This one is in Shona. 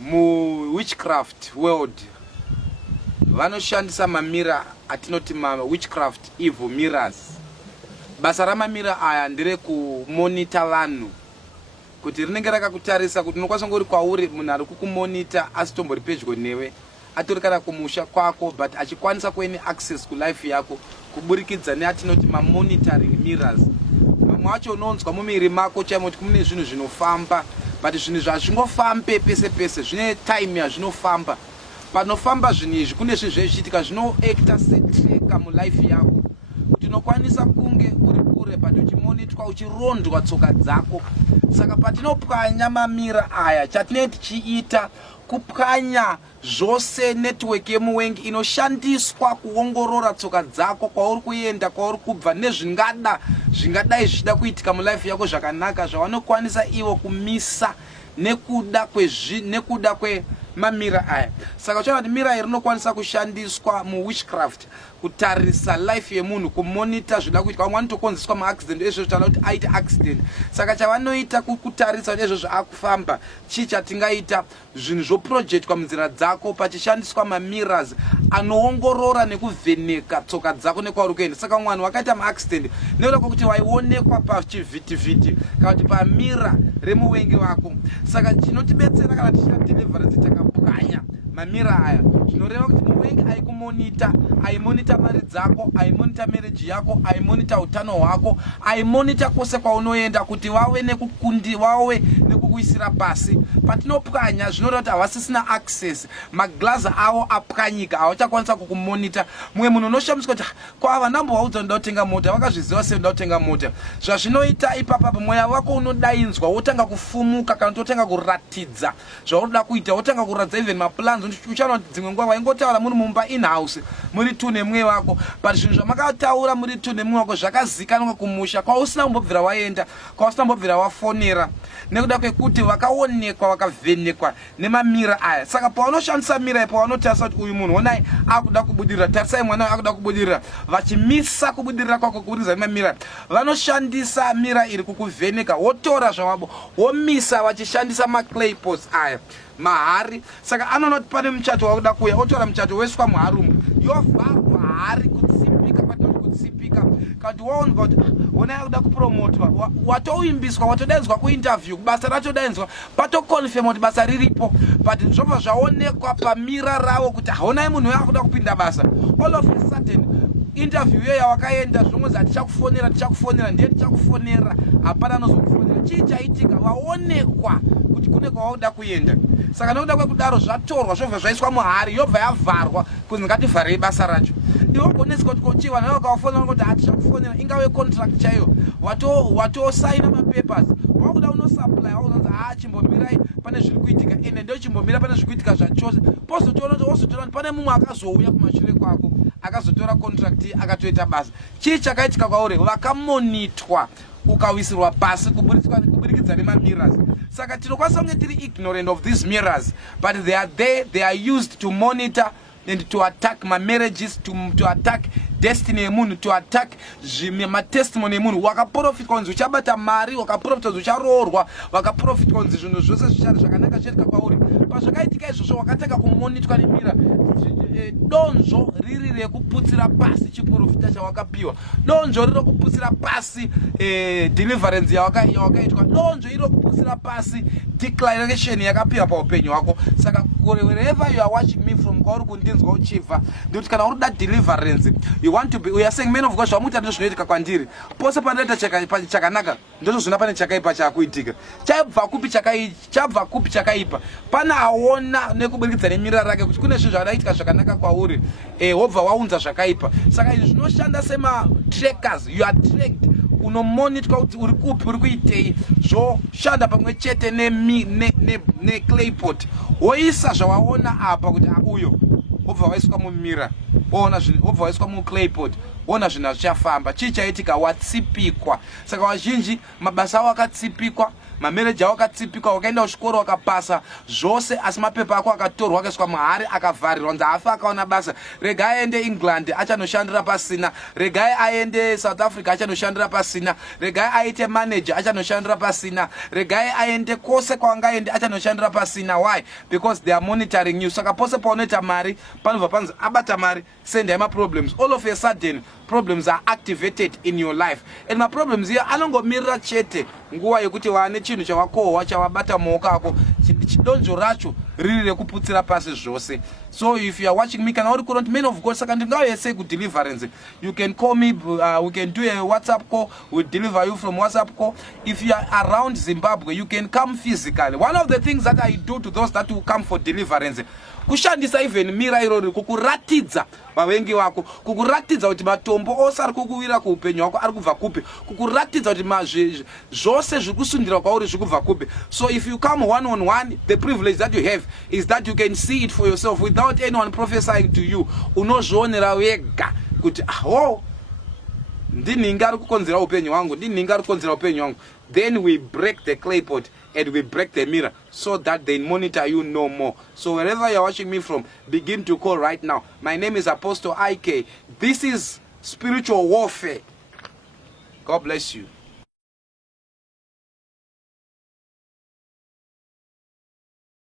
mu witchcraft world vanoshandisa mamira atinoti witchcraft evil mirrors. Basa ramamira aya ndere kumonita vanhu kuti rinenge rakakutarisa kuti unokwanisa ngori kwauri munhu ari kukumonita asitombori pedyo newe atori kana kumusha kwako but achikwanisa kuene access kulife yako kuburikidza neatinoti monitoring mirrors. Mamwe acho unonzwa mumiri mako chaimo kuti mune zvinhu zvinofamba but zvinhu zvazvingofambe pese pese zvine time yazvinofamba. Panofamba zvinhu izvi kune zvinhu zvezvichiitika zvinoacta setreka mulife yako kuti unokwanisa kunge uri kure but uchimonitwa uchirondwa tsoka dzako. Saka patinopwanya mamira aya chatinenge tichiita kupwanya zvose network yemuwengi inoshandiswa kuongorora tsoka dzako kwauri kuenda kwauri kubva nezvingadai zvichida kuitika mulife yako zvakanaka zvavanokwanisa ivo kumisa nekuda kwemamira aya. Saka uchaona kuti mira iri rinokwanisa kushandiswa muwitchcraft kutarisa life yemunhu kumonita zvida kuitika. Vamwe vanotokonzeswa maaccident ezvo zvitaura kuti aita accident. Saka chavanoita kutarisa kuti ezvo zvaakufamba chii chatingaita zvinhu zvoprojectwa munzira dzako pachishandiswa mamirrors anoongorora nekuvheneka tsoka dzako nekwauri kuenda. Saka mwana wakaita maaccident nekuda kwokuti waionekwa pachivhitivhiti kana kuti pamira remuvengi wako. Saka chinotibetsera kana tichita deliverance takapwanya mamira aya zvinoreva kuti muvengi aimonita mari dzako, aimonita marriage yako, aimonita utano hwako, aimonita kwose kwaunoenda kuti wave nekukuisira pasi. Patinopwanya zvinoreva kuti havasisina access, maglazi avo apwanyika, havachakwanisa kukumonita. Mumwe munhu unoshamiswa kuti kwava ndambovaudza ndoda kutenga mota, vakazviziva sei ndoda kutenga mota. Zvazvinoita ipapa mweya wako unodainzwa wotanga kufumuka kana totanga kuratidza zvaunoda kuita, wotanga kuratidza even maplans. Uchaona kuti dzimwe nguva vaingotaura muri mumba in-house muri tu nemwe wako but zvinhu zvamakataura muri tu nemwe wako zvakazikanwa kumusha kwausina kumbobvira waenda, kwausina kumbobvira wafonera nekuda kwekuti vakaonekwa vakavhenekwa nemamira aya. Saka pavanoshandisa mira ipo vanotarisa kuti uyu munhu onai akuda kubudirira, tarisai mwana akuda kubudirira, vachimisa kubudirira kwako kuburikidza nemamira. Vanoshandisa mira iri kukuvheneka, wotora zvavavo womisa vachishandisa maclay pots aya mahari. Saka anoona kuti pane muchato wakuda kuya, otora muchato weswa muhari umu yovharwa hari kutsipika. Patinoti kutsipika kuti waonzwa kuti onai akuda kupromotwa, watouimbiswa, watodaidzwa kuinterview, basa ratodaidzwa, patoconfirm kuti basa riripo but zvobva zvaonekwa pamira ravo kuti onai munhu uyo akuda kupinda basa. All of a sudden interview iyo yawakaenda zvongozi tichakufonera ndiye tichakufonera, hapana anozokufonera. Chii chaitika? Waonekwa kuti kune kwawauda kuenda. Saka nekuda kwekudaro zvatorwa zvobva zvaiswa muhari yobva yavharwa kunzi ngativharei basa racho. Iwo goneswa kuti kochiwa nayo kawafonera kuti hatichakufonera, ingave contract chaiyo watosaina mapapers wakuda unosupply waunonzi chimbomirai pane zviri kuitika ene ndio chimbomira pane zviri kuitika zvachose. Pozotoona kuti wozotora pane mumwe akazouya kumashure kwako akazotora contract akatoita basa. Chii chakaitika kwauri? Vakamonitwa ukawisirwa pasi kuburikidza nemamirrors. Saka tinokwanisa kunge tiri ignorant of these mirrors but they are there, they are used to monitor and to attack my marriages, to attack destiny yemunhu, to attack matestimony yemunhu. Wakaprofit kunzi uchabata mari, wakaprofit kunzi ucharoorwa, wakaprofit kunzi zvinhu zvose zvichari zvakanaka zvichiitika kwauri. Pazvakaitika izvozvo wakatanga kumonitwa nemira, donzvo riri rekuputsira pasi chiprofita chawakapiwa, donzvo riri rekuputsira pasi deliverance yawakaitwa, donzvo iri rekuputsira pasi declaration yakapiwa paupenyu hwako. Saka wherever you are watching me from kwauri kundinzwa uchibva ndikuti kana urida deliverance you want to be, we are saying men of God zvamuita ndizvo zvinoitika kwandiri, pose panoita chakanaka ndizvo zvina pane chakaipa chakuitika. Chabva kupi chakaipa? Pana aona nekuburikidza nemira rake kuti kune zvinhu zvakaitika zvakanaka kwauri wobva waunza zvakaipa. Saka izvi zvinoshanda sema trackers, you are tracked, unomonitwa kuti uri kupi, uri kuitei, zvoshanda pamwe chete neclaypot. Woisa zvawaona apa kuti uyo wobva waiswa mumira, woona zvinhu wobva waiswa muclaypot, ona zvinhu zvichafamba. Chii chaitika? Watsipikwa. Saka vazhinji mabasa avo akatsipikwa, mamereji avo akatsipikwa, wakaenda kuchikoro wakapasa zvose, asi mapepa ako akatorwa akaiswa mahari akavharirwa, nzi hafi akaona basa. Regai aende England achanoshandira pasina, regai aende South Africa achanoshandira pasina, regai aite manager achanoshandira pasina, regai aende kwose kwaangaende achanoshandira pasina. Why? Because they are monitoring you. Saka pose paunoita mari panobva panzi abata mari, sendai maproblems. All of a sudden problems are activated in your life, and my problems here anongomirira chete nguva yekuti wane chinhu chawakohwa chawabata muoko ako, donzvo racho riri rekuputsira pasi zvose. So if you are watching me, kana uri kuroti man of God, saka ndingauye sei kudeliverance, you can call me, we can do a WhatsApp call, we'll deliver you from WhatsApp call. If you are around Zimbabwe, you can come physically. One of the things that I do to those that will come for deliverance, kushandisa even mira irori, kukuratidza vavengi vako, kukuratidza kuti matombo ose ari kukuwira kuupenyu hwako ari kubva kupi, kukuratidza kuti zvose zviri kusundira kwauri zviri kubva kupi. So if you come one on one, the privilege that you have is that you can see it for yourself without anyone prophesying to you. Unozvionera wega kuti aho ndini ari kukonzera upenyu hwangu, ndini ari kukonzera upenyu hwangu. Then we break the clay pot and we break the mirror so that they monitor you no more. So wherever you're watching me from, begin to call right now. My name is Apostle IK. This is spiritual warfare. God bless you.